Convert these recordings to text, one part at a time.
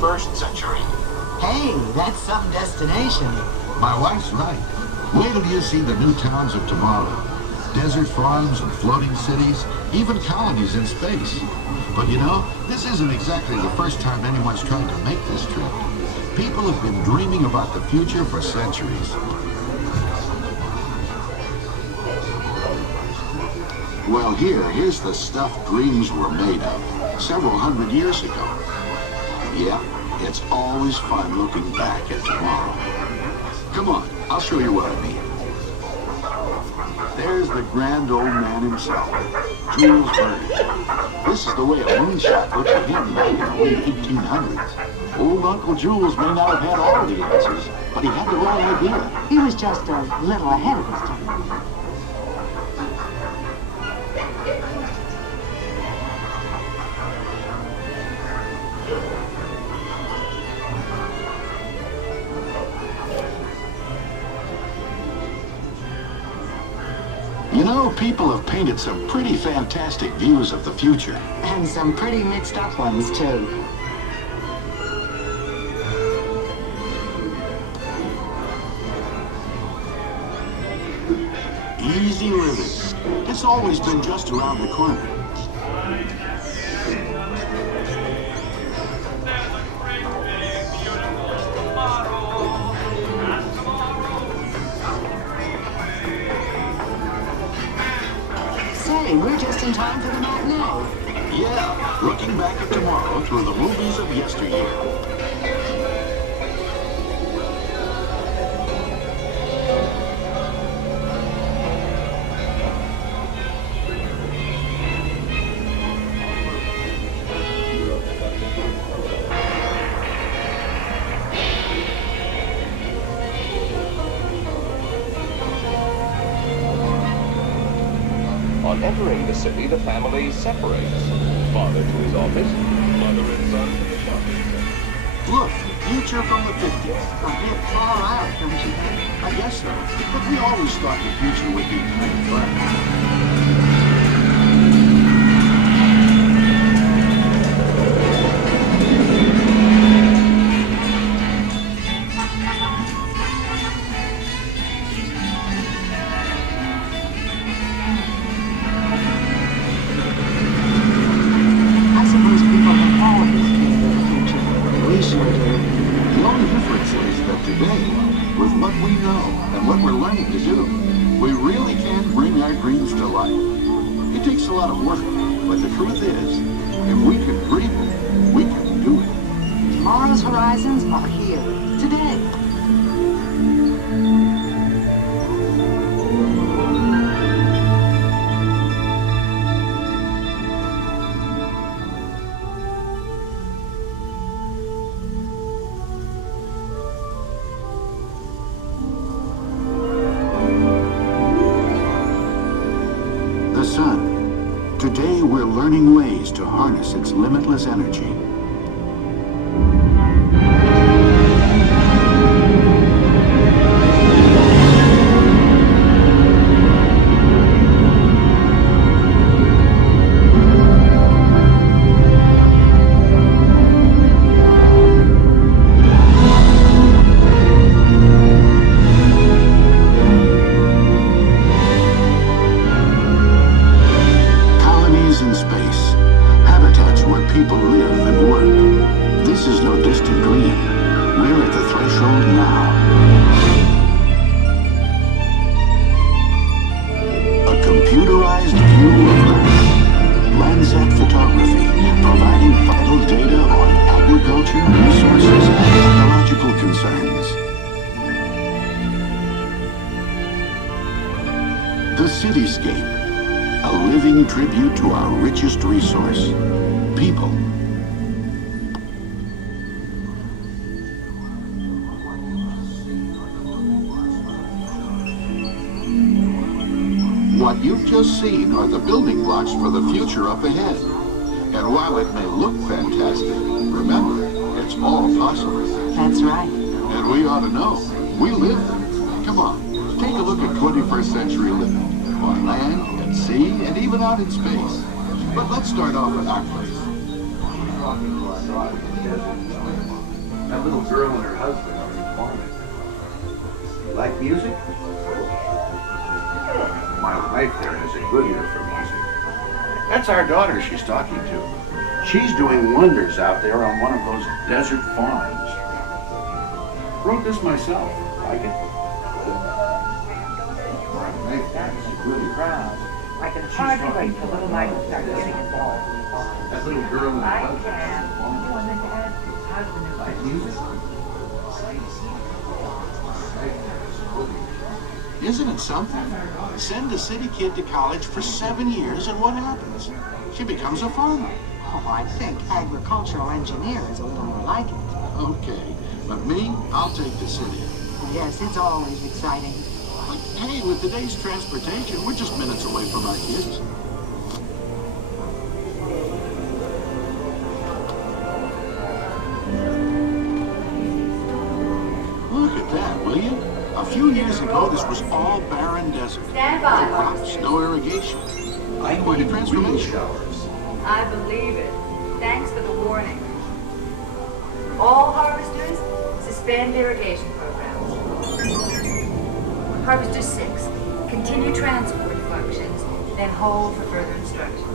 21st century. Hey, that's some destination. My wife's right. Wait till you see the new towns of tomorrow. Desert farms and floating cities, even colonies in space. But you know, this isn't exactly the first time anyone's tried to make this trip. People have been dreaming about the future for centuries. Well, here's the stuff dreams were made of several hundred years ago. Yeah, it's always fun looking back at tomorrow. Come on, I'll show you what I mean. There's the grand old man himself, Jules Verne. This is the way a moonshot looked to him back in the late 1800s. Old Uncle Jules may not have had all the answers, but he had the right idea. He was just a little ahead of his time. You know, people have painted some pretty fantastic views of the future. And some pretty mixed up ones, too. Easy living. It's always been just around the corner. We're just in time for the matinee. Yeah, looking back at tomorrow through the movies of yesteryear. On entering the city, the family separates. Father to his office, mother and son to the shopping center. Look, future from the 50s. A bit far out, don't you think? I guess so, but we always thought the future would be kind of fun. Tomorrow's horizons are here, today. The sun. Today we're learning ways to harness its limitless energy. The cityscape, a living tribute to our richest resource, people. What you've just seen are the building blocks for the future up ahead. And while it may look fantastic, remember, it's all possible. That's right. And we ought to know. We live there. Come on, take a look at 21st century living. On land, at sea, and even out in space. But let's start off at our place. talking to our daughter in the desert. That little girl and her husband are informing. You like music? My wife there has a good ear for music. That's our daughter she's talking to. She's doing wonders out there on one of those desert farms. Wrote this myself. Like it? My wife there has a good ear. I can hardly wait till little Michael starts getting involved. That little girl and her I husband can. are informing. You wanted to ask how's the new Like music? Isn't it something? Send a city kid to college for 7 years and what happens? She becomes a farmer. Oh, I think agricultural engineer is a little more like it. Okay, but me, I'll take the city. Yes, it's always exciting. But hey, with today's transportation, we're just minutes away from our kids. Look at that, will you? A few years ago, this was all barren desert. Stand by, No crops, no irrigation. Quite a transformation. I believe it. Thanks for the warning. All harvesters, suspend irrigation programs. Harvester 6, continue transport functions, then hold for further instructions.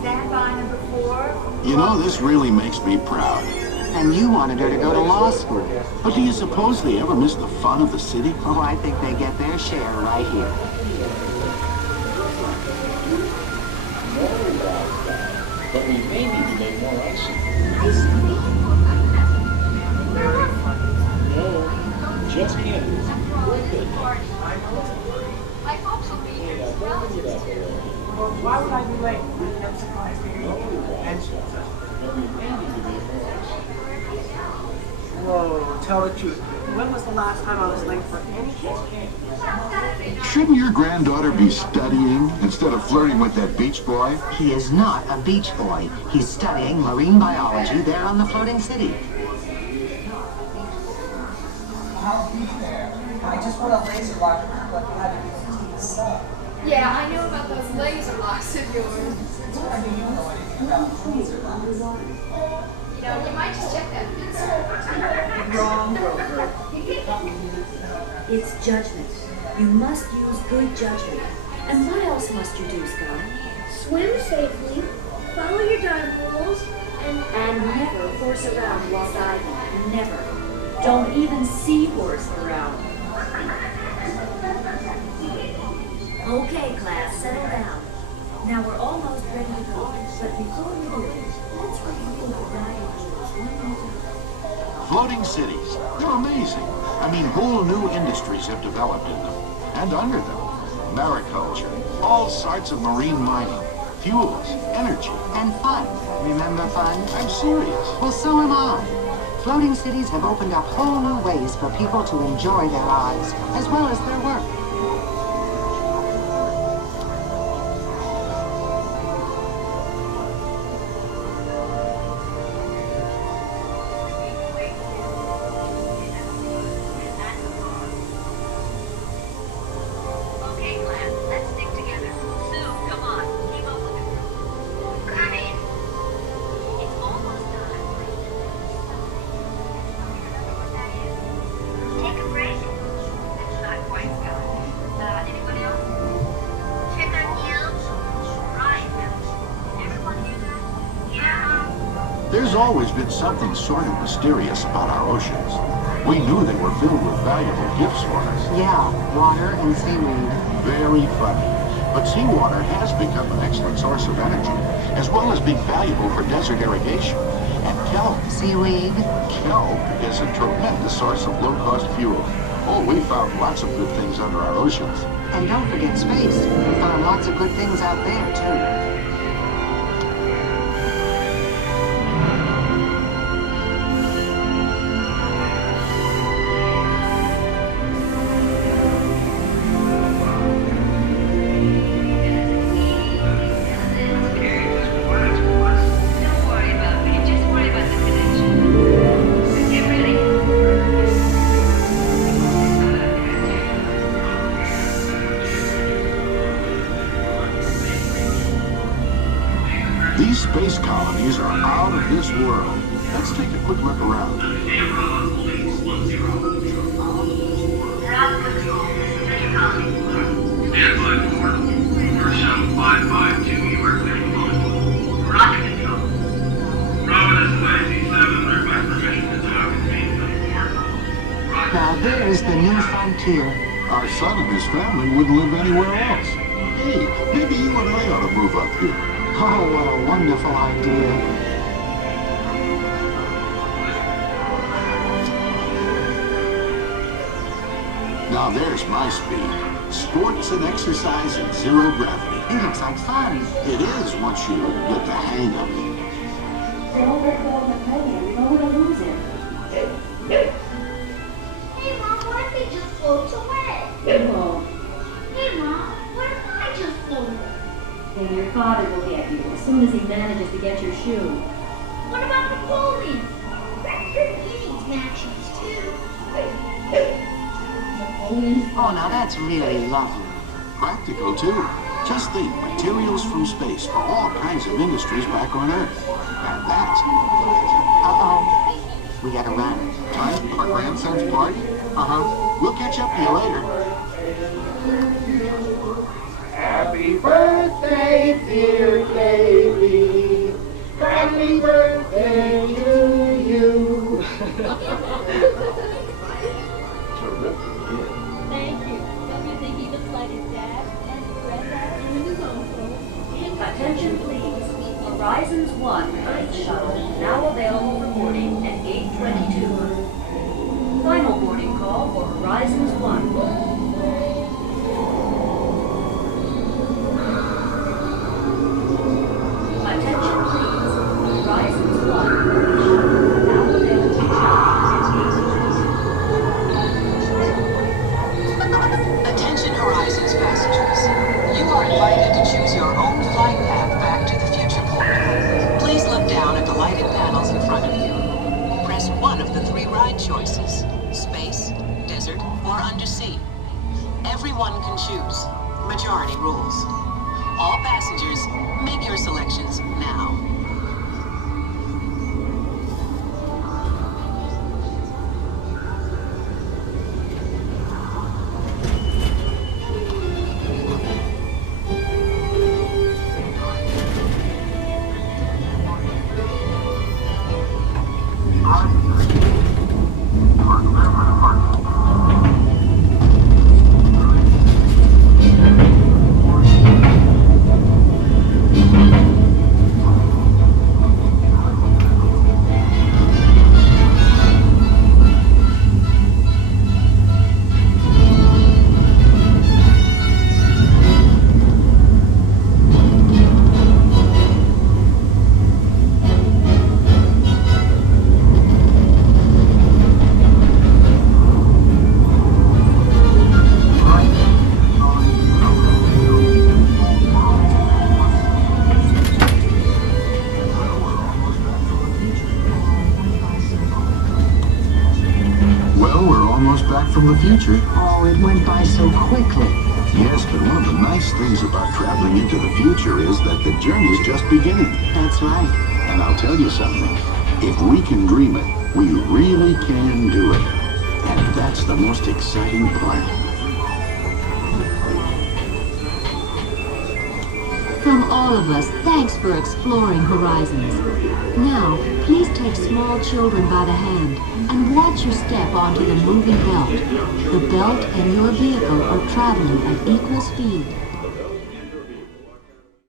Stand by number 4. You know, this really makes me proud. And you wanted her to go to law school. But do you suppose they ever miss the fun of the city? Oh, I think they get their share right here. But we may need to make more ice. No, just candy. We're good. I hope so. Why would I be late? I'm surprised But we may need to make more ice. Whoa, tell the truth. When was the last time I was late for anything? Shouldn't your granddaughter be studying instead of flirting with that beach boy? He is not a beach boy. He's studying marine biology there on the floating city. I just want a laser lock like you had to do to the sun. Yeah, I know about those laser locks of yours. I mean, you don't know anything about laser locks. You know, you might just check that. Wrong, Grover. It's judgment. You must use good judgment. And what else must you do, Scott? Swim safely, follow your dive rules, And never horse around while diving. Never. Don't even see horse around. Okay, class, settle down. Now we're almost ready to go. But before we do, let's review the diving rules one more time. Floating cities. They're amazing. I mean, whole new industries have developed in them. And under them, mariculture, all sorts of marine mining, fuels, energy. And fun. Remember fun? I'm serious. Well, so am I. Floating cities have opened up whole new ways for people to enjoy their lives, as well as their work. Okay, class, let's stick together. Sue, come on, keep up with it. Coming. It's almost time. Take a break. It's not quite done. Anybody else? Check on you. Right. Everyone hear that? Yeah. There's always been something sort of mysterious about our oceans. We knew they were filled with valuable gifts for us. Yeah, water and seaweed. Very funny. But seawater has become an excellent source of energy, as well as being valuable for desert irrigation. And kelp. Seaweed. Kelp is a tremendous source of low-cost fuel. Oh, we found lots of good things under our oceans. And don't forget space. We found lots of good things out there, too. Don't worry about me. Just worry about the connection. Get ready. These space colonies are out of this world. Let's take a quick look around. Ground control, city colony. Stand by for Marshall 552, you are clear to launch. Rocket control. Bravo, this is IC-7, request permission to talk and speak to the port. Now there's the new frontier. Our son and his family wouldn't live anywhere else. Hey, maybe you and I ought to move up here. Oh, what a wonderful idea. Now there's my speed. Sports and exercise in zero gravity. It looks like fun. It is once you get the hang of it. Don't let go of the plane. We don't want to lose him. Hey, Mom, what if he just floats away? He won't. Hey, Mom, what if I just float away? Then your father will get you as soon as he manages to get your shoe. What about Napoleon? He needs matches, too. Oh, now that's really lovely. Practical, too. Just think, materials from space for all kinds of industries back on Earth. And that's Uh-oh. We gotta run. time for our grandson's party. Uh-huh. We'll catch up to you later. Happy birthday, dear baby. Happy birthday to you. Thank you. Don't you think he looks like his dad and granddad and his uncle? Attention please. Horizons 1 Earth Shuttle now available for boarding at gate 22. Final boarding call for Horizons 1. Attention please. Horizons 1 Earth Shuttle now available for Attention Horizons passengers. You are invited to choose your own flight path back to the future port. Please look down at the lighted panels in front of you. Press one of the 3 ride choices: space, desert, or undersea. Everyone can choose. Majority rules. All passengers, make your selections now. From the future. Oh, it went by so quickly. Yes, but one of the nice things about traveling into the future is that the journey's just beginning. That's right. And I'll tell you something. If we can dream it, we really can do it. And that's the most exciting part. From all of us, thanks for exploring horizons. Now, please take small children by the hand and watch your step onto the moving belt. The belt and your vehicle are traveling at equal speed.